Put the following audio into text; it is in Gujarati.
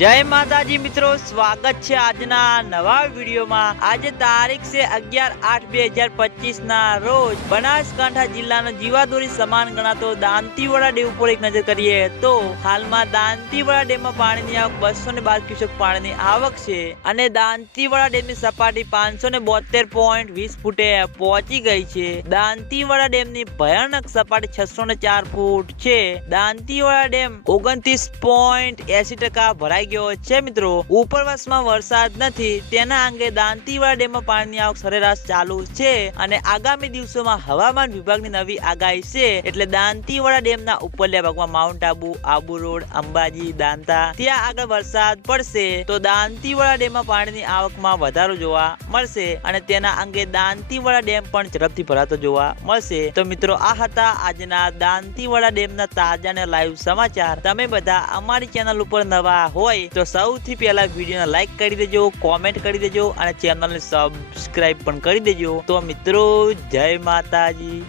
જય માતાજી મિત્રો, સ્વાગત છે આજના નવા વિડીયોમાં. આજે તારીખ છે અગિયાર આઠ બે હજાર પચીસ ના રોજ બનાસકાંઠા જિલ્લાનો જીવાદોરી સમાન ગણાતો દાંતીવાડા ડેમ ઉપર એક નજર કરીએ તો હાલમાં દાંતીવાડા ડેમમાં પાણીની આવક બસો ને બાર ક્યુસેક પાણીની આવક છે અને દાંતીવાડા ડેમની સપાટી પાંચસો ને બોતેર પોઈન્ટ વીસ ફૂટે પહોંચી ગઈ છે. દાંતીવાડા ડેમની ભયાનક સપાટી છસો ને ચાર ફૂટ છે. દાંતીવાડા ડેમ ઓગણત્રીસ પોઈન્ટ એસી ટકા ભરાઈ ગયો. છે મિત્રો, ઉપરવાસમાં વરસાદ નથી, તેના અંગે દાંતીવાડા ડેમમાં પાણીની આવક સરેરાશ ચાલુ છે અને આગામી દિવસોમાં હવામાન વિભાગની નવી આગાહી છે. એટલે દાંતીવાડા ડેમના ઉપરલ્યા ભાગમાં માઉન્ટ આબુ આબુ રોડ, અંબાજી, દાંતા, ત્યાં આગળ વરસાદ પડશે તો દાંતીવાડા ડેમમાં પાણીની આવકમાં વધારો જોવા મળશે અને તેના અંગે દાંતીવાડા ડેમ પણ ઝડપથી ભરાતો જોવા મળશે. તો મિત્રો, આ હતા આજના દાંતીવાડા ડેમના તાજા અને લાઈવ સમાચાર. તમે બધા અમારી ચેનલ ઉપર નવા હોય તો સૌથી પહેલા વિડીયોને લાઈક કરી દેજો કોમેન્ટ કરી દેજો અને ચેનલને સબસ્ક્રાઇબ પણ કરી દેજો. તો મિત્રો, જય માતાજી.